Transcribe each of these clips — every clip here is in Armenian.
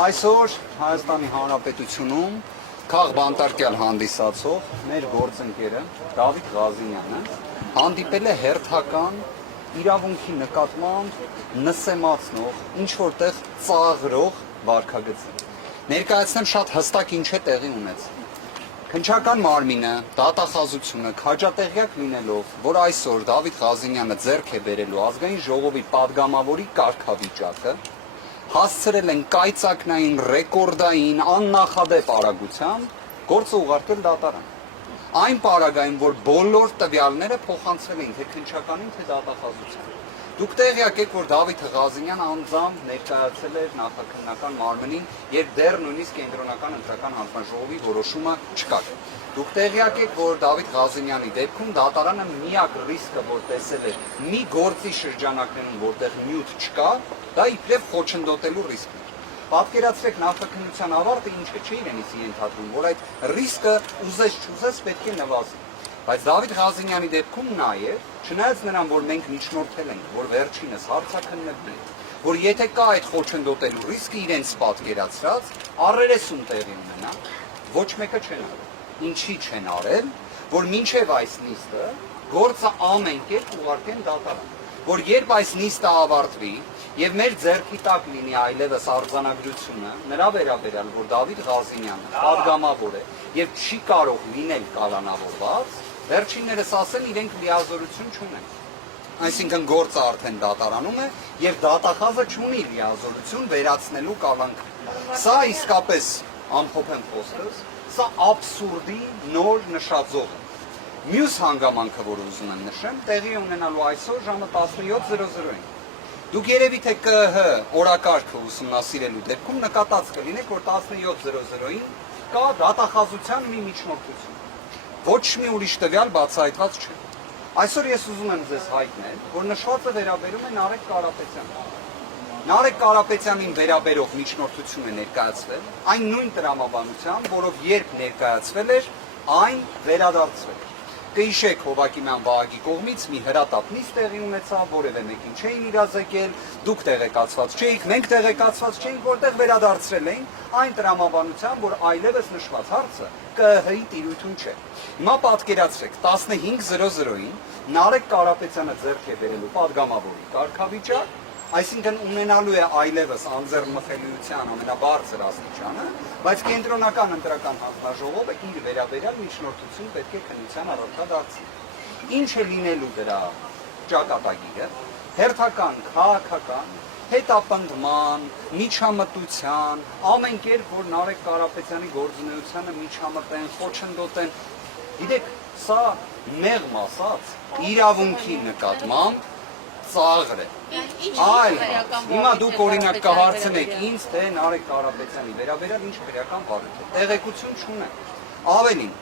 Այսօր Հայաստանի Հանրապետությունում քաղբանտարկյալ հանդիսացող մեր գործընկերը Դավիթ Ղազինյանը հանդիպել է հերթական իրավունքի նկատմամբ նսեմացնող, ինչ-որտեղ ծաղրող վարքագծի։ Ներկայացնեմ շատ հստակ ինչ է տեղի ունեցել։ Քննչական մարմինը, դատախազությունը քաջատեղյակ լինելով, որ այսօր Դավիթ Ղազինյանը ձեռք է բերելու ազգային ժողովի падգամավորի կարգավիճակը, հասցրել են կայծակնային, ռեկորդային, աննախադեպ արագությամբ գործը ուղարկել դատարան։ Այն պարագային, որ բոլոր տվյալները փոխանցվել են թե քննչականին, թե դատախազությանը։ Դուք տեղյակ եք, որ Դավիթ Ղազինյանը անձամբ ներկայացել էր նախաքննական մարմնին, երբ դեռ նույնիսկ կենտրոնական ընտրական հանձնաժողովի որոշումը չկար։ Դուք տեղյակ եք, որ Դավիթ Ղազինյանի դեպքում դատարանը միակ ռիսկը, որ տեսել էր մի գործի շրջանակներում, որտեղ նյութ չկա, դա իբրև խոչընդոտելու ռիսկն էր։ Պատկերացրեք նախաքննության ավարտը ինչ է, չէ՞ իրենից ենթադրում, որ այդ ռիսկը ուզես-չուզես պետք է նվազի։ Բայց Դավիթ Ղազինյանի դեպքում նաև, չնայած նրան, որ մենք միջնորդել ենք, որ վերջինս հարցաքննվել է, որ եթե կա այդ խոչընդոտելու ռիսկը իրենց պատկերացրած, առերեսում տեղի ունենա, ոչ մեկը չեն արել։ Ինչի չեն արել, որ մինչև այս նիստը գործը ամեն կերպ ուղարկեն դատարան, որ երբ այս նիստը ավարտվի եւ մեր ձեռքի տակ լինի այլևս արձանագրությունը նրա վերաբերյալ, որ Դավիթ Ղազինյանը падգամավոր է եւ չի կարող լինել կալանավորված, վերջիններս ասեն իրենք լիազորություն չունեն։ Այսինքն գործը արդեն դատարանում է եւ դատախազը չունի լիազորություն վերացնելու կալանք։ Սա իսկապես ամփոփ եմ խոսքս, սա աբսուրդի նոր նշաձող է։ Մյուս հանգամանքը, որ ուզում եմ նշեմ, տեղի ունենալու այսօր ժամը 17:00-ին։ Դուք երևի թե ԿՀ օրակարգը ուսումնասիրելու դեպքում նկատած կլինեք, որ 17:00-ին կա դատախազության մի միջնորդություն։ Ոչ մի ուրիշ տվյալ բացահայտված չէ։ Այսօր ես ուզում եմ ձեզ հայտնել, որ նշվածը վերաբերում է Նարեկ Կարապետյանին։ Նարեկ Կարապետյանին վերաբերող միջնորդություն է ներկայացվել այն նույն տրամաբանությամբ, որով երբ ներկայացվել էր, այն վերադարձվել էր։ Կհիշեք Հովակիմյան Վահագի կողմից մի հրատապ նիստ տեղի ունեցավ, որևէ մեկին չէին իրազեկել, դուք տեղեկացված չէիք, մենք տեղեկացված չէինք, որտեղ վերադարձրել էին այն տրամաբանությամբ, որ այլևս նշված հարցը ԿՀ-ի տիրույթում չէ։ Հիմա պատկերացրեք 15:00-ին Նարեկ Կարապետյանը ձեռք է բերելու падգամավորի կարգավիճակ, այսինքն ունենալու է այլևս անձեռնմխելիության ամենաբարձր աստիճանը, բայց կենտրոնական ընտրական հանձնաժողովը իր վերաբերյալ միջնորդություն պետք է քննության առարկա դարձնի։ Ինչ է լինելու դրա ճակատագիրը, հերթական, քաղաքական, հետապնդման, միջամտության, ամեն կերպ, որ Նարեկ Կարապետյանի գործունեությանը միջամտեն, խոչընդոտեն։ Գիտեք, սա մեղմ ասած իրավունքի նկատմամբ ծաղր է։ Այլ հիմա դուք օրինակ կհարցնեք ինձ, թե Նարեկ Կարապետյանի վերաբերյալ ինչ քրեական բարույթ է։ Տեղեկություն չունեմ։ Ավելին,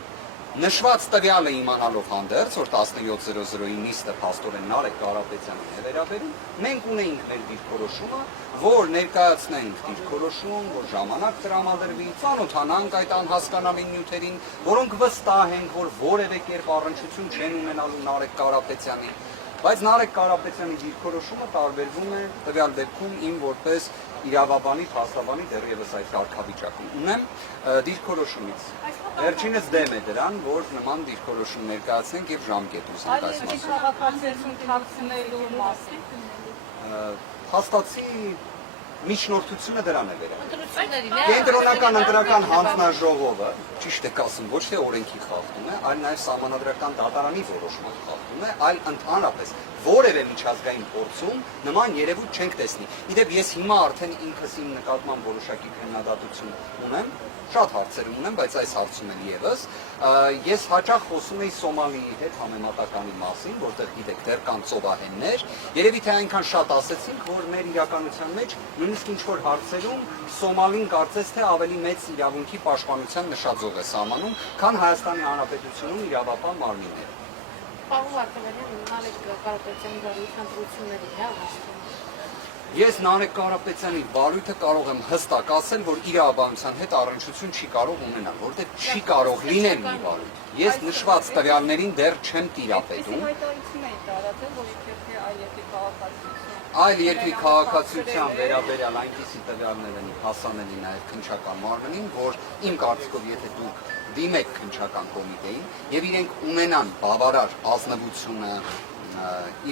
նշված տվյալը իմանալով հանդերձ, որ 17:00-ին նիստը փաստորեն Նարեկ Կարապետյանին է վերաբերում, մենք ունեինք մեր դիրքորոշումը, որ ներկայացնենք դիրքորոշում, որ ժամանակ տրամադրվի, ծանոթանանք այդ անհասկանալի նյութերին, որոնք վստահ են, որ որևէ կերպ առնչություն չեն ունենալու Նարեկ Կարապետյանի։ Բայց Նարեկ Կարապետյանի դիրքորոշումը տարբերվում է տվյալ դեպքում իմ որպես իրավաբանի, փաստաբանի դեռևս այդ կարգավիճակում ունեմ դիրքորոշումից։ Վերջինս դեմ է դրան, որ նման դիրքորոշում ներկայացնենք եւ ժամկետ ուսանք այս մասին։ Փաստացի միջնորդությունը դրան է վերաբերում։ Կենտրոնական ընտրական հանձնաժողովը, ճիշտ եք ասում, ոչ թե օրենքի խախտում է, այլ նաև սահմանադրական դատարանի որոշման խախտում է, այլ ընդհանրապես որևէ միջազգային փորձում նման երևույթ չենք տեսնի։ Իդեպ ես հիմա արդեն ինքս իմ նկատմամբ որոշակի քննադատություն ունեմ, շատ հարցեր ունեմ, բայց այս հարցում էլ եւս ես հաճախ խոսում էի Սոմալիի հետ համեմատականի մասին, որտեղ գիտեք դեռ կան ծովահեններ, երևի թե այնքան շատ ասեցինք, որ մեր իրականության մեջ նույնիսկ ինչ որ հարցերում Սոմալին կարծես թե ավելի մեծ իրավունքի պաշտպանության նշաձող է սահմանում, քան Հայաստանի Հանրապետությունում իրավապահ մարմինները։ Պարոն Վարդանյան, Նարեկ Կարապետյանի բարույթն ընտրությունների է ասում։ Ես Նարեկ Կարապետյանի բարույթը կարող եմ հստակ ասել, որ իրավաբանության հետ առնչություն չի կարող ունենալ, որտեղ չի կարող լինել մի բարույթ։ Ես նշված տվյալներին դեռ չեմ տիրապետում։ Այլ երկրի քաղաքացիության վերաբերյալ այնպիսի տվյալներ են հասանելի նաև քննչական մարմնին, որ իմ կարծիքով եթե դուք դիմեք քննչական կոմիտեին եւ իրենք ունենան բավարար ազնվությունը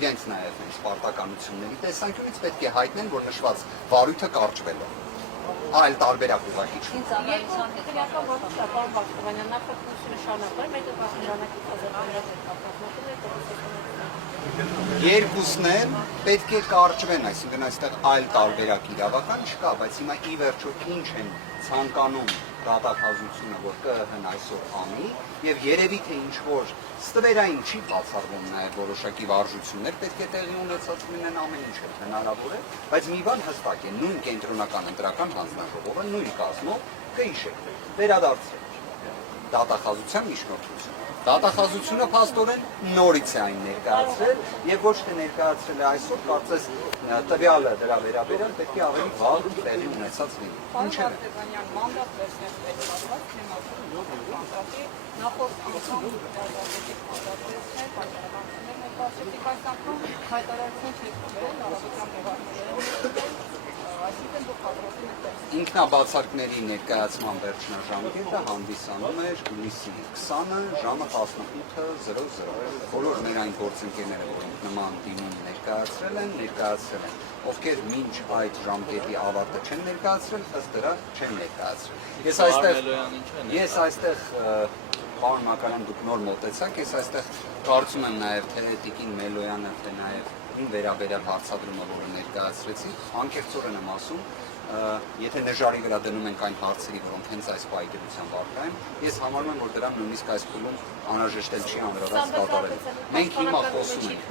իրենց նաև պարտականությունների տեսանկյունից պետք է հայտնեն, որ նշված վարույթը կարճվել է։ Այլ տարբերակ ուղղակի չի։ Երկու քրեական վարույթը պարոն Բախտովանյան նախաքննությունը շարունակվել, մեկը Բախտովանյանի կազմակերպել Երկուսն էլ պետք է կարճվեն, այսինքն այստեղ այլ տարբերակ իրավական չկա, բայց հիմա ի վերջո ինչ են ցանկանում դատախազությունը, որ ԿԸՀ-ն այսօր անի, եւ երևի թե ինչ որ ստվերային չի բացառվում նաև որոշակի վարժություններ, պետք է տեղի ունեցած լինեն ամեն ինչ հնարավոր է, բայց մի բան հստակ է, նույն կենտրոնական ընտրական հանձնաժողովը նույն կազմով կհիշեք, վերադարձրել դատախազության միջնորդություն։ Դատախազությունը փաստորեն նորից է այն ներկայացրել եւ ոչ թե ներկայացրել է այսօր, կարծես տվյալը դրա վերաբերյալ պետք է ավելի վաղ տեղի ունեցած լինի։ Ինչ է։ Մանդատ վերցնել պետք է նախորդ անգամ դատապետի պատասխանել պայմանավորություններ ներկայացրեցիք այս անգամ հայտարարություն չեք լավության բովարները այսինքն դուք պատրաստվում եք Ինքնաբացարկների ներկայացման վերջնաժամկետը հանդիսանում էր հուլիսի 20-ը ժամը 18:00։ Բոլոր մեր այն գործընկերները, որոնք նման դիմում ներկայացրել են, ովքեր մինչ այդ ժամկետի ավարտը չեն ներկայացրել, ըստ դրա չեն ներկայացրել։ Ես այստեղ պարոն Մակարյան, դուք նոր մոտեցաք, ես այստեղ կարծում եմ նաև թե Տիկին Մելոյանը, թե նաև ին վերաբերյալ հարցադրումը, որը ներկայացրեցի, անկեղծորեն եմ ասում, եթե նժարի վրա դնում ենք այն հարցերի, որոնք հենց այս պայքարության վարկային, ես համարում եմ, որ դրան նույնիսկ այս փուլում անհրաժեշտ չի անհրաժեշտ կատարել։ Մենք հիմա խոսում ենք։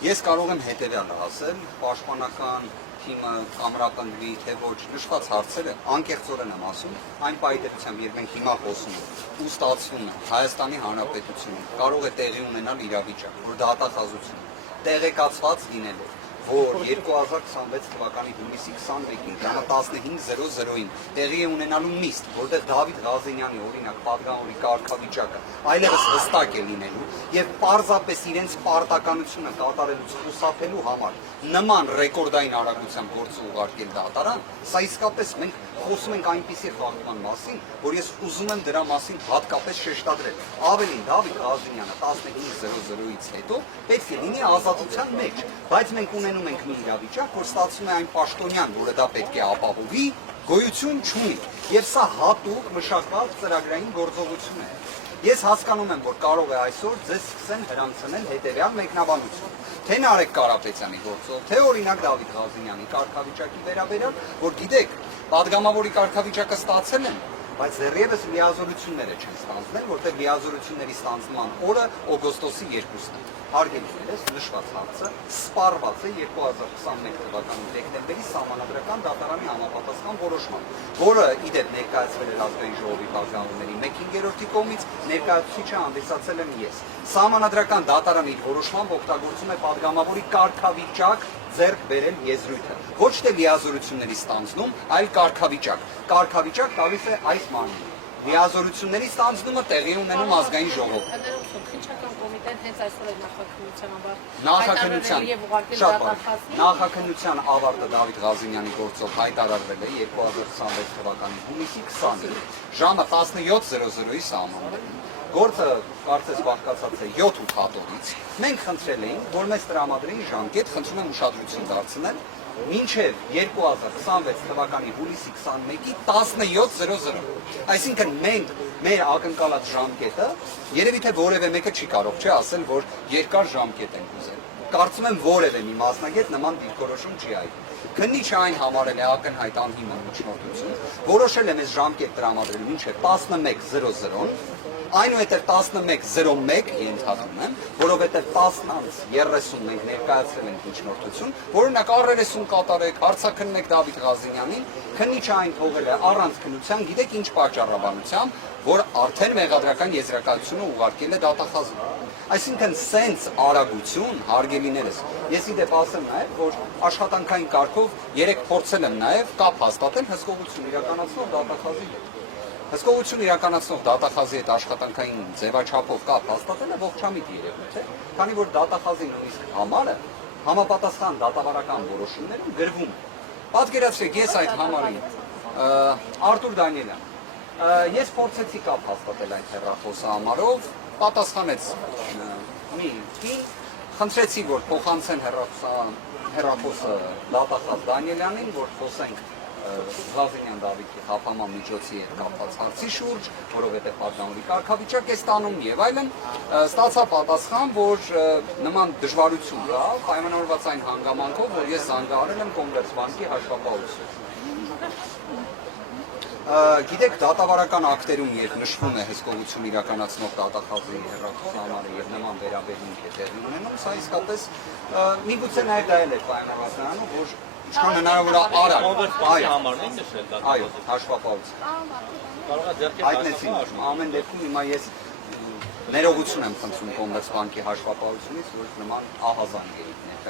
Ես կարող եմ հետևյալը ասել, պաշտպանական թիմը կամրապնդվի, թե ոչ, նշված հարցերը անկեղծորեն եմ ասում, այն պայքարությամբ, երբ մենք հիմա խոսում ենք, ու ստացվում է Հայաստանի Հանրապետությունում կարող է տեղի ունենալ իրավիճակ, որ դատախազությունը տեղեկացված լինելով, որ 2026 թվականի հունիսի 21-ին ժամը 15:00-ին տեղի է ունենալու նիստ, որտեղ Դավիթ Ղազենյանի օրինակ պատգամավորի կարգավիճակը այլևս հստակ է լինելու եւ պարզապես իրենց պարտականությունը կատարելուց խուսափելու համար նման ռեկորդային արագությամբ գործը ուղարկել դատարան, սա իսկապես մենք խոսում ենք այնպիսի խախտման մասին, որ ես ուզում եմ դրա մասին հատկապես շեշտադրել։ Ավելին Դավիթ Ղազենյանը 15:00-ից հետո պետք է լինի ազատության մեջ, բայց մենք ունենում ենք մի իրավիճակ, որ ստացվում է այն պաշտոնյան, որը դա պետք է ապահովի, գոյություն չունի, եւ սա հատուկ մշակված ծրագրային գործողություն է։ Ես հասկանում եմ, որ կարող է այսօր ձեզ սկսեն հրանցնել հետևյալ մեկնաբանություն։ Թե Նարեկ Կարապետյանի գործով, թե օրինակ Դավիթ Ղազենյանի կարգավիճակի վերաբերյալ, որ գիտեք, պատգամավորի կարգավիճակը ստացել են, բայց դեռևս լիազորությունները չեն ստանձնել, որտեղ լիազորությունների ստանձնման օրը օգոստոսի 2-ն է։ Հարգելիներս նշված հարցը սպառված է 2021 թվականի դեկտեմբերի Սահմանադրական դատարանի համապատասխան որոշմամբ, որը իդեպ ներկայացվել է Ազգային ժողովի պատգամավորների 1/5-ի կողմից, ներկայացուցիչը հանդիսացել եմ ես։ Սահմանադրական դատարանը իր որոշմամբ օգտագործում է պատգամավորի կարգավիճակ ձեռք բերել եզրույթը։ Ոչ թե լիազորությունների ստանձնում, այլ կարգավիճակ։ Կարգավիճակ տալիս է այս մարմինը։ Լիազորությունների ստանձնումը տեղի ունենում ազգային ժողով։ Քննչական կոմիտեն հենց այսօր է նախաքննության ավարտը Դավիթ Ղազենյանի գործով հայտարարվել է 2026 թվականի հունիսի 20-ին ժամը 17:00-ի սահմաններում։ Գործը կարծես բաղկացած է 7 հատորից։ Մենք խնդրել էինք, որ մեզ տրամադրեին ժամկետ, խնդրում եմ ուշադրություն դարձնել, մինչև 2026 թվականի հուլիսի 21-ի 17:00։ Այսինքն մենք մեր ակնկալած ժամկետը, երևի թե որևէ մեկը չի կարող չէ ասել, որ երկար ժամկետ ենք ուզել։ Կարծում եմ որևէ մի մասնագետ նման դիրքորոշում չի այլ։ Քննիչը այն համարել է ակնհայտ անհիմն միջնորդություն, որոշել է մեզ ժամկետ տրամադրել մինչև 11:00, այնուհետև 11:01 ենթադրում եմ, որովհետև 10:30 մենք ներկայացրել ենք միջնորդություն, որոնակ առերեսում կատարեք, հարցաքննեք Դավիթ Ղազենյանին, քննիչը այն թողել է առանց քննության, գիտեք ինչ պատճառաբանությամբ, որ արդեն մեղադրական եզրակացությունը ուղարկել է դատախազին։ Այսինքն սենց արագություն, հարգելիներս, ես իդեպ ասեմ նաև, որ աշխատանքային կարգով երեք փորձել եմ նաև կապ հաստատել հսկողություն իրականացնող դատախազի հետ։ Հսկողություն իրականացնող դատախազի հետ աշխատանքային ձևաչափով կապ հաստատելը ողջամիտ երևույթ է, քանի որ դատախազի նույնիսկ համարը համապատասխան դատավարական որոշումներում գրվում է։ Պատկերացրեք, ես այդ համարի Արտուր Դանիելյան, ես փորձեցի կապ հաստատել այդ հեռախոսահամարով, պատասխանեց մի կին, խնդրեցի, որ փոխանցեն հեռախոսը դատախազ Դանիելյանին, որ խոսենք Ղազենյան Դավիթի խափանման միջոցի հետ կապված հարցի շուրջ, որովհետև պատգամավորի կարգավիճակ է ստանում եւ այլն, ստացա պատասխան, որ նման դժվարություն կա, պայմանավորված այն հանգամանքով, որ ես զանգահարել եմ Կոմերցբանկի հաշվապահություն։ Գիտեք, դատավարական ակտերում, երբ նշվում է հսկողություն իրականացնող դատախազի հեռախոսահամարը եւ նման վերաբերմունք է տեղի ունենում, սա իսկապես միգուցե նաեւ դա էլ է պայմանավորված նրանով, որ ինչքան հնարավոր է արագ համարն է նշել դա։ Այո, հաշվապահություն։ Կարող է ձեռքի Այդնեսին ամեն դեպքում հիմա ես ներողություն եմ խնդրում Կոմերցբանկի հաշվապահությունից, որ նման ահազանգերի ներկայացնում։